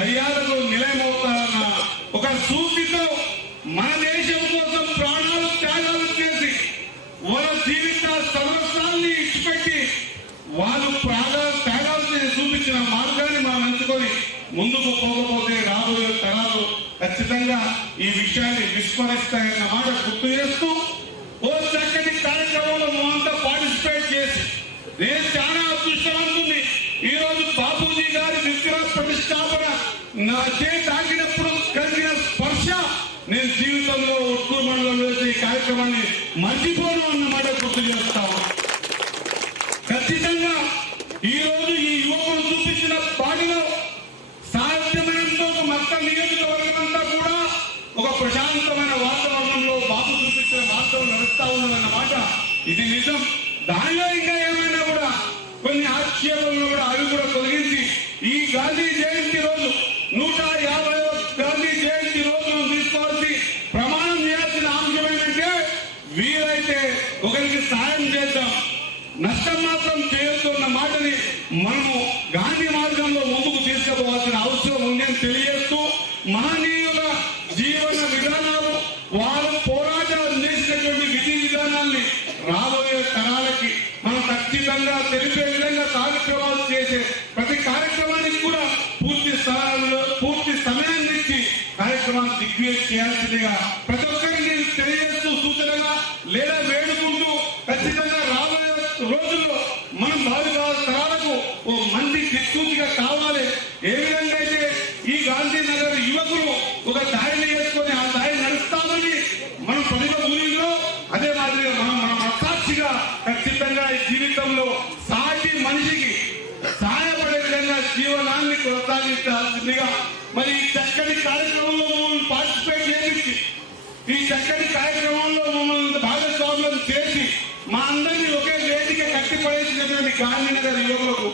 తయారులు నిలయమవుతారన్న ఒక సూచితో మన దేశం కోసం ప్రాణాలు త్యాగాలు చేసి వాళ్ళ జీవిత సమరస్థాన్ని ఇచ్చిపెట్టి వాళ్ళు ప్రాణాలు త్యాగాలు చేసి చూపించిన మార్గాన్ని మనం ఎంచుకొని ముందుకు పోకపోతే రాబోయే తరాలు ఖచ్చితంగా ఈ విషయాన్ని విస్మరిస్తాయన్న మాట గుర్తు చేస్తూ ఓ చక్కటి కార్యక్రమంలో మనంతా పార్టిసిపేట్ చేసి నేను చాలా గారి విగ్రహ ప్రతిష్టాపన నా చేతి తాకినప్పుడు కలిగిన స్పర్శ నేను జీవితంలో ఉత్తూరు మండలంలో చేసే ఈ కార్యక్రమాన్ని మర్చిపోను అన్నమాట గుర్తు చేస్తాం ఖచ్చితంగా ఈ రోజు ఈ యువకులు చూపించిన పాటలో సాధ్యమైనంత ఒక మొత్తం నియోజకవర్గం అంతా కూడా ఒక ప్రశాంతమైన వాతావరణంలో బాబు చూపించిన మార్గం నడుస్తా ఉన్నదన్నమాట ఇది నిజం. దానిలో ఇంకా ఏమైనా కూడా కొన్ని ఆక్షేపణలు కూడా అవి కూడా తొలగించి ఈ గాంధీ జయంతి రోజు నూట యాభై గాంధీ జయంతి రోజు తీసుకోవాల్సి ప్రమాణం చేయాల్సిన అంశం ఏంటంటే వీలైతే ఒకరికి సాయం చేద్దాం. నష్టం మాత్రం చేయొద్దన్న మాటని మనము గాంధీ మార్గంలో ముందుకు తీసుకుపోవాల్సిన అవసరం ఉందని తెలియజేస్తూ మహనీయుల జీవన విధానాలు వారు పోరాటాలు చేసినటువంటి విధి విధానాల్ని రాబోయే తరాలకి మనం ఖచ్చితంగా తెలిపే విధంగా కార్యక్రమాలు చేసే ప్రతి కార్యక్రమానికి కూడా పూర్తి స్థానంలో పూర్తి సమయాన్ని ఇచ్చి కార్యక్రమాన్ని దిగ్విజయం చేయాల్సిందిగా ప్రతి ఒక్కరికి నేను తెలియజేస్తూ సూచనగా లేదా వేడుకుంటూ ఖచ్చితంగా రాబోయే రోజుల్లో మనం భావి తరాలకు ఓ మంచి దిక్సూచిగా కావాలి. ఏ విధంగా అయితే ఈ గాంధీనగర్ యువకులు ఒక దారిని వేసుకొని ఆ దారి నడుస్తామని మనం ప్రతిభ ఊరిలో అదే మాదిరిగా మనం మన మనసాక్షిగా ఖచ్చితంగా ఈ జీవితంలో సాటి మనిషికి సహాయపడే విధంగా జీవనాన్ని కొనసాగించాల్సిందిగా మరి ఈ చక్కటి కార్యక్రమంలో మమ్మల్ని ఈ చక్కటి కార్యక్రమంలో మమ్మల్ని భాగస్వాములను చేసి మా అందరినీ ఒకే వేదిక కట్టిపడేసినటువంటి గాంధీనగర్ యువకులకు